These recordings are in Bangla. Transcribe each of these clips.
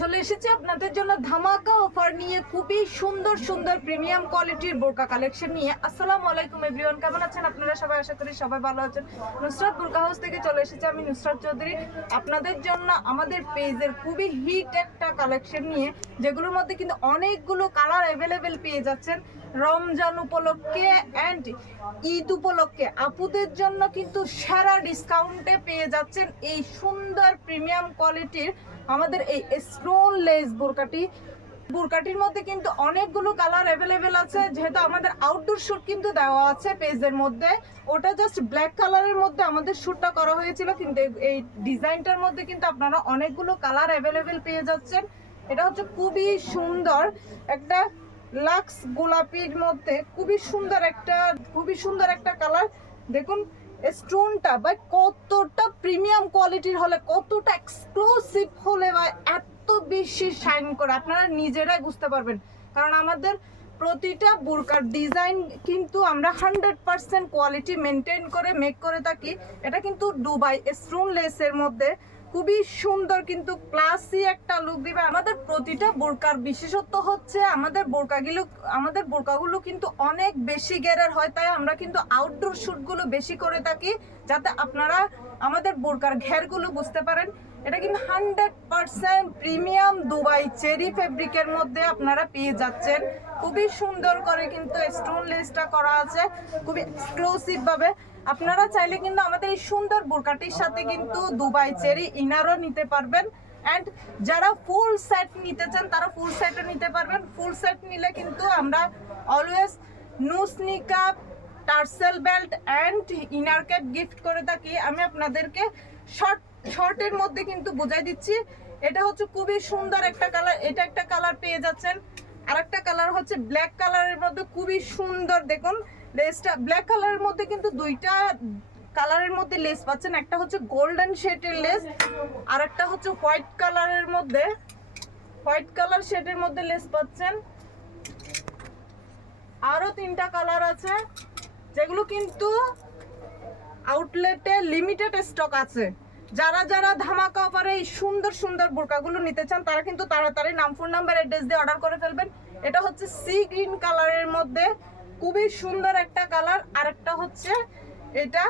চলে এসেছে আপনাদের জন্য ধামাকা অফার নিয়ে খুবই সুন্দর সুন্দর প্রিমিয়াম কোয়ালিটির বোরকা কালেকশন নিয়ে। আসসালামু আলাইকুম এভরিওয়ান কেমন আছেন আপনারা? সবাই আশা করি সবাই ভালো আছেন। নুসরাত বোরকা হাউস থেকে চলে এসেছে আমি নুসরাত চৌধুরী। আপনাদের জন্য আমাদের পেজের খুবই হিট একটা কালেকশন নিয়ে, যেগুলোর মধ্যে কিন্তু অনেকগুলো কালার অ্যাভেলেবেল পেয়ে যাচ্ছেন। রমজান উপলক্ষে অ্যান্ড ঈদ উপলক্ষে আপুদের জন্য কিন্তু সেরা ডিসকাউন্টে পেয়ে যাচ্ছেন এই সুন্দর প্রিমিয়াম কোয়ালিটির আমাদের এই স্টোন লেস বোরকাটি বোরকাটির মধ্যে কিন্তু অনেকগুলো কালার অ্যাভেলেবেল আছে, যেহেতু আমাদের আউটডোর শ্যুট কিন্তু দেওয়া আছে পেজের মধ্যে। ওটা জাস্ট ব্ল্যাক কালারের মধ্যে আমাদের শ্যুটটা করা হয়েছিল, কিন্তু এই ডিজাইনটার মধ্যে কিন্তু আপনারা অনেকগুলো কালার অ্যাভেলেবেল পেয়ে যাচ্ছেন। এটা হচ্ছে খুবই সুন্দর একটা লাক্স গোলাপির মধ্যে খুবই সুন্দর একটা, খুবই সুন্দর একটা কালার দেখুন, স্টোনটা বা কতটা প্রিমিয়াম কোয়ালিটির হলে, কতটা এক্সক্লুসিভ হলে বা এত বেশি শাইন করে। আপনারা নিজেরাই বুঝতে পারবেন। কারণ আমাদের প্রতিটা বুরকার ডিজাইন কিন্তু আমরা হান্ড্রেড পার্সেন্ট কোয়ালিটি মেনটেন করে মেক করে থাকি। এটা কিন্তু দুবাই স্টোন লেসের মধ্যে খুবই সুন্দর কিন্তু ক্লাসি একটা লুক দিবে। আমাদের প্রতিটা বোরকার বিশেষত্ব হচ্ছে আমাদের বোরকাগুলো আমাদের বোরকাগুলো কিন্তু অনেক বেশি গেরের হয়, তাই আমরা কিন্তু আউটডোর শ্যুটগুলো বেশি করে থাকি যাতে আপনারা আমাদের বোরকার ঘেরগুলো বুঝতে পারেন। এটা কিন্তু hundred percent premium Dubai cherry ফেব্রিকের মধ্যে আপনারা পেয়ে যাচ্ছেন। খুবই সুন্দর করে কিন্তু স্টোন লেসটা করা আছে, খুবই এক্সক্লুসিভ ভাবে। আপনারা চাইলে কিন্তু আমাদের এই সুন্দর বোরকাটির সাথে কিন্তু দুবাই চেরি ইনারও নিতে পারবেন। অ্যান্ড যারা ফুল সেট নিতে চান, তারা ফুল সেটও নিতে পারবেন। ফুল সেট নিলে কিন্তু আমরা always নুসনিকা, tassel belt and inner cap gift করে থাকি। আমি আপনাদেরকে শর্ট শর্টের মধ্যে কিন্তু বুঝাই দিচ্ছি। এটা হচ্ছে খুবই সুন্দর একটা কালার এটা একটা কালার পেয়ে যাচ্ছেন। আরেকটা কালার হচ্ছে ব্ল্যাক কালারের মধ্যে খুবই সুন্দর, দেখুন। লেসটা ব্ল্যাক কালারের মধ্যে কিন্তু দুইটা কালারের মধ্যে লেস পাচ্ছেন। একটা হচ্ছে গোল্ডেন শেডের লেস, আর একটা হচ্ছে হোয়াইট কালারের মধ্যে হোয়াইট কালার শেডের মধ্যে লেস পাচ্ছেন। আরও তিনটা কালার আছে, যেগুলো কিন্তু আউটলেটে লিমিটেড স্টক আছে। যারা যারা ধামাকা অফারে এই সুন্দর সুন্দর বোরকাগুলো নিতে চান, তারা কিন্তু তাড়াতাড়ি নাম ফোন নাম্বার অ্যাড্রেস দিয়ে অর্ডার করে ফেলবেন। এটা হচ্ছে সি গ্রিন কালারের মধ্যে খুবই সুন্দর একটা কালার। আর একটা হচ্ছে এটা,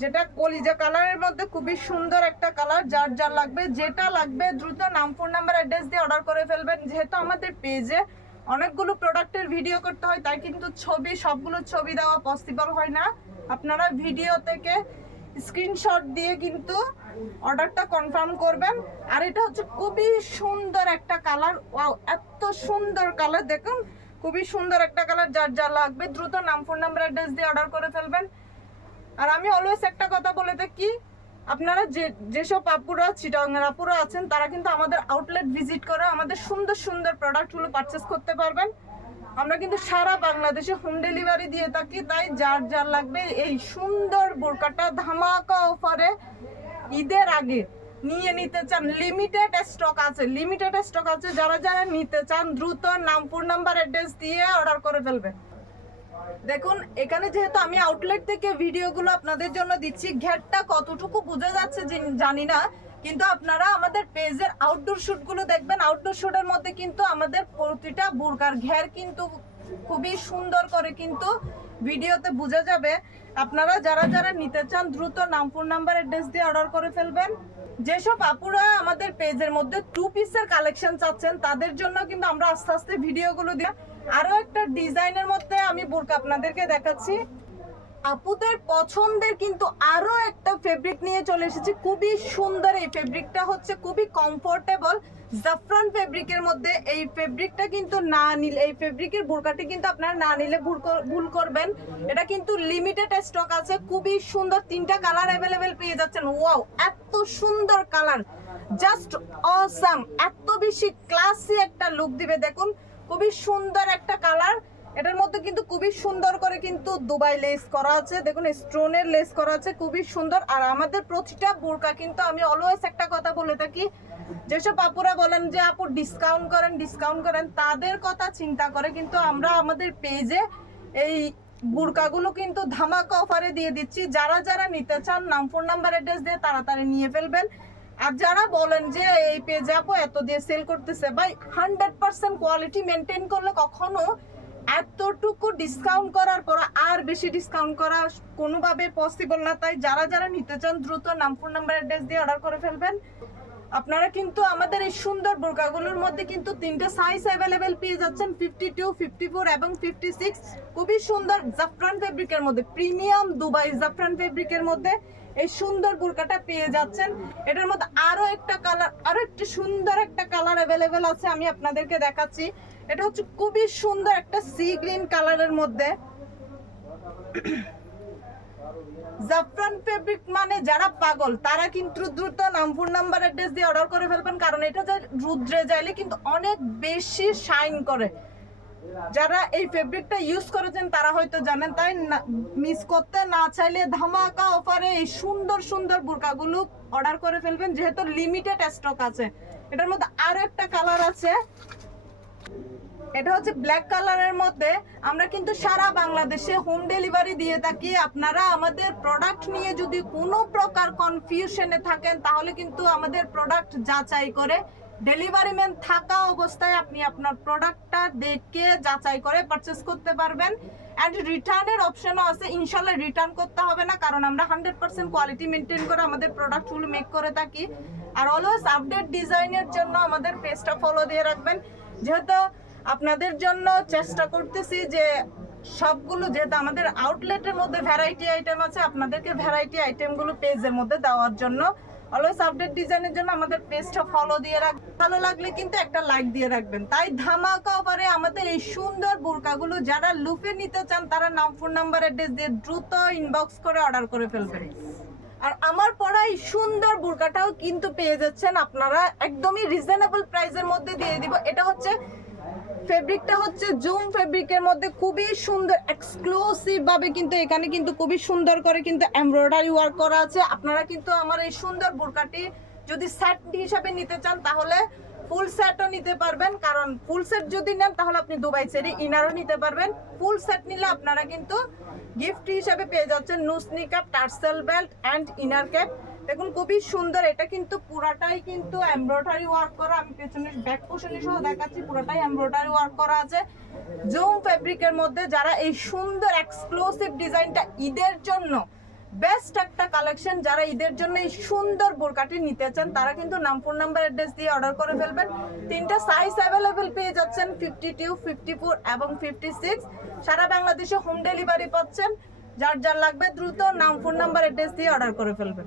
যেটা কলিজা কালারের মধ্যে খুবই সুন্দর একটা কালার, যার যার লাগবে, যেটা লাগবে দ্রুত নাম, ফোন নাম্বার, অ্যাড্রেস দিয়ে অর্ডার করে ফেলবেন। যেহেতু আমাদের পেজে অনেকগুলো প্রোডাক্টের ভিডিও করতে হয়, তাই কিন্তু ছবি, সবগুলো ছবি দেওয়া পসিবল হয় না। আপনারা ভিডিও থেকে স্ক্রিনশট দিয়ে কিন্তু অর্ডারটা কনফার্ম করবেন। আর এটা হচ্ছে খুবই সুন্দর একটা কালার। ওয়াও, এত সুন্দর কালার। দেখুন খুবই সুন্দর একটা কালার যার যা লাগবে দ্রুত নাম ফোন নাম্বার অ্যাড্রেস দিয়ে অর্ডার করে ফেলবেন। আর আমি অলওয়েজ একটা কথা বলে থাকি, আপনারা যে, যেসব আপুরা চিটাঙ্গের আপুরা আছেন, তারা কিন্তু আমাদের আউটলেট ভিজিট করে আমাদের সুন্দর সুন্দর প্রোডাক্টগুলো পারচেস করতে পারবেন। আমরা কিন্তু সারা বাংলাদেশে হোম ডেলিভারি দিয়ে থাকি, তাই যার যার লাগবে এই সুন্দর বোরকাটা ধামাকা অফারে ঈদের আগে নিয়ে নিতে চান লিমিটেড স্টক আছে লিমিটেড স্টক আছে, যারা যারা নিতে চান, দ্রুত নাম ফোন নাম্বার অ্যাড্রেস দিয়ে অর্ডার করে ফেলবেন। দেখুন, এখানে যেহেতু আমি আউটলেট থেকে ভিডিওগুলো আপনাদের জন্য দিচ্ছি, ঘেরটা কতটুকু বোঝা যাচ্ছে জানি না, কিন্তু আপনারা আমাদের পেজের আউটডোর শুটগুলো দেখবেন আউটডোর শুটের মধ্যে কিন্তু আমাদের প্রতিটা বুরকার ঘের কিন্তু খুবই সুন্দর করে কিন্তু ভিডিওতে বোঝা যাবে। আপনারা যারা যারা নিতে চান, দ্রুত নাম ফোন নাম্বার অ্যাড্রেস দিয়ে অর্ডার করে ফেলবেন। যেসব আপুরা আমাদের পেজের মধ্যে টু পিসের কালেকশন চাচ্ছেন, তাদের জন্য কিন্তু আমরা আস্তে আস্তে ভিডিওগুলো দিয়ে আরও একটা ডিজাইনের মধ্যে আমি বোরকা আপনাদেরকে দেখাচ্ছি। আপুদের পছন্দের কিন্তু আরও একটা ফেব্রিক নিয়ে চলে এসেছি। খুবই সুন্দর এই ফেব্রিকটা হচ্ছে, খুবই কমফোর্টেবল জাফরান ফেব্রিকের মধ্যে। এই ফেব্রিকটা কিন্তু না নিলে এই ফেব্রিকের বোরকাটি কিন্তু আপনারা না নিলে ভুল করবেন। এটা কিন্তু লিমিটেড স্টক আছে, খুবই সুন্দর। তিনটা কালার অ্যাভেলেবেল পেয়ে যাচ্ছেন। ওয়াও এত সুন্দর কালার জাস্ট অসাম এত বেশি ক্লাসি একটা লুক দিবে। দেখুন, খুবই সুন্দর একটা কালার এটার মধ্যে কিন্তু খুবই সুন্দর করে কিন্তু দুবাই লেস করা আছে। দেখুন, স্টোনের লেস করা আছে, খুবই সুন্দর। আর আমাদের প্রতিটা বোরকা কিন্তু আমি অলওয়েজ একটা কথা বলে থাকি, যেসব আপুরা বলেন যে, আপু ডিসকাউন্ট করেন ডিসকাউন্ট করেন, তাদের কথা চিন্তা করে কিন্তু আমরা আমাদের পেজে এই বুরকাগুলো কিন্তু ধামাকা অফারে দিয়ে দিচ্ছি। যারা যারা নিতে চান, নাম ফোন নাম্বার অ্যাড্রেস দিয়ে তাড়াতাড়ি নিয়ে ফেলবেন। আর যারা বলেন যে, এই পেজে আপু এত দিয়ে সেল করতেছে, ভাই হান্ড্রেড পার্সেন্ট কোয়ালিটি মেনটেন করলে কখনো এতটুকু ডিসকাউন্ট করার পর আর বেশি ডিসকাউন্ট করা কোনোভাবে পসিবল না। তাই যারা যারা নিতে চান, দ্রুত নাম ফোন নাম্বার অ্যাড্রেস দিয়ে অর্ডার করে ফেলবেন। আপনারা কিন্তু আমাদের এই সুন্দর বোরকাগুলোর মধ্যে কিন্তু তিনটে সাইজ অ্যাভেলেবেল পেয়ে যাচ্ছেন ফিফটি টু ফিফটি ফোর এবং ফিফটি সিক্স খুবই সুন্দর জাফরান ফেব্রিকের মধ্যে প্রিমিয়াম দুবাই জাফরান ফেব্রিকের মধ্যে এই সুন্দর বোরকাটা পেয়ে যাচ্ছেন। এটার মধ্যে আরও একটা কালার আরও একটি সুন্দর একটা কালার অ্যাভেলেবেল আছে, আমি আপনাদেরকে দেখাচ্ছি। এটা হচ্ছে খুবই সুন্দর একটা সি গ্রিন কালারের মধ্যে। জাফরান ফেব্রিক মানে যারা পাগল, তারা কিন্তু দ্রুত নাম ফোন নাম্বার অ্যাড্রেস দিয়ে অর্ডার করে ফেলবেন, কারণ এটা যে রুদ্রে যাইলে কিন্তু অনেক বেশি শাইন করে। যারা এই ফেব্রিকটা ইউজ করেছেন, তারা হয়তো জানেন, তাই মিস করতে না চাইলে ধামাকা অফারে এই সুন্দর সুন্দর বোরকাগুলো অর্ডার করে ফেলবেন, যেহেতু লিমিটেড স্টক আছে। এটার মধ্যে আরও একটা কালার আছে। এটা হচ্ছে ব্ল্যাক কালারের মধ্যে। আমরা কিন্তু সারা বাংলাদেশে হোম ডেলিভারি দিয়ে থাকি। আপনারা আমাদের প্রোডাক্ট নিয়ে যদি কোনো প্রকার কনফিউশনে থাকেন, তাহলে কিন্তু আমাদের প্রোডাক্ট যাচাই করে ডেলিভারি ম্যান থাকা অবস্থায় আপনি আপনার প্রোডাক্টটা দেখে যাচাই করে পারচেস করতে পারবেন। অ্যান্ড রিটার্নের অপশনও আছে। ইনশাল্লাহ রিটার্ন করতে হবে না, কারণ আমরা হান্ড্রেড পার্সেন্ট কোয়ালিটি মেনটেন করে আমাদের প্রোডাক্টগুলো মেক করে থাকি। আর অলওয়েজ আপডেট ডিজাইনের জন্য আমাদের পেজটা ফলো দিয়ে রাখবেন। যেহেতু আপনাদের জন্য চেষ্টা করতেছি যে সবগুলো যেহেতু আমাদের আউটলেটের মধ্যে ভ্যারাইটি আইটেম আছে, আপনাদেরকে ভ্যারাইটি আইটেমগুলো পেজের মধ্যে দেওয়ার জন্য অলওয়েজ আপডেট ডিজাইনের জন্য আমাদের পেজটা ফলো দিয়ে রাখ ভালো লাগলে কিন্তু একটা লাইক দিয়ে রাখবেন। তাই ধামাকা অফারে আমাদের এই সুন্দর বোরকাগুলো যারা লুপে নিতে চান, তারা নাম ফোন নাম্বার অ্যাড্রেস দিয়ে দ্রুত ইনবক্স করে অর্ডার করে ফেলবেন। আর আমার পরা এই সুন্দর বোরকাটাও কিন্তু পেয়ে যাচ্ছেন, আপনারা একদমই রিজনেবল প্রাইসের মধ্যে দিয়ে দিব। এটা হচ্ছে ফেব্রিকটা হচ্ছে জুম ফেব্রিকের মধ্যে খুবই সুন্দর এক্সক্লুসিভ ভাবে কিন্তু এখানে কিন্তু খুবই সুন্দর করে কিন্তু এমব্রয়ডারি ওয়ার্ক করা আছে। আপনারা কিন্তু আমার এই সুন্দর বোরকাটি যদি সেট হিসাবে নিতে চান, তাহলে ফুল সেটও নিতে পারবেন। কারণ ফুল সেট যদি নেন, তাহলে আপনি দুবাই সেরি ইনারও নিতে পারবেন। ফুল সেট নিলে আপনারা কিন্তু গিফট হিসাবে পেয়ে যাচ্ছেন নুসনি cap tassel belt and inner cap দেখুন, খুবই সুন্দর। এটা কিন্তু পুরাটাই কিন্তু এমব্রয়ডারি ওয়ার্ক করা। আমি পেছনের ব্যাক পোর্শনে সহ দেখাচ্ছি, পুরাটাই এমব্রয়ডারি ওয়ার্ক করা আছে। জুম ফেব্রিকের মধ্যে যারা এই সুন্দর এক্সক্লুসিভ ডিজাইনটা ঈদের জন্য বেস্ট একটা কালেকশন যারা ঈদের জন্য এই সুন্দর বোরকাটি নিতে চান, তারা কিন্তু নাম ফোন নাম্বার অ্যাড্রেস দিয়ে অর্ডার করে ফেলবেন। তিনটা সাইজ অ্যাভেলেবেল পেয়ে যাচ্ছেন ফিফটি টু ফিফটি ফোর এবং ফিফটি সিক্স সারা বাংলাদেশে হোম ডেলিভারি পাচ্ছেন। যার যার লাগবে দ্রুত নাম ফোন নাম্বার অ্যাড্রেস দিয়ে অর্ডার করে ফেলবেন।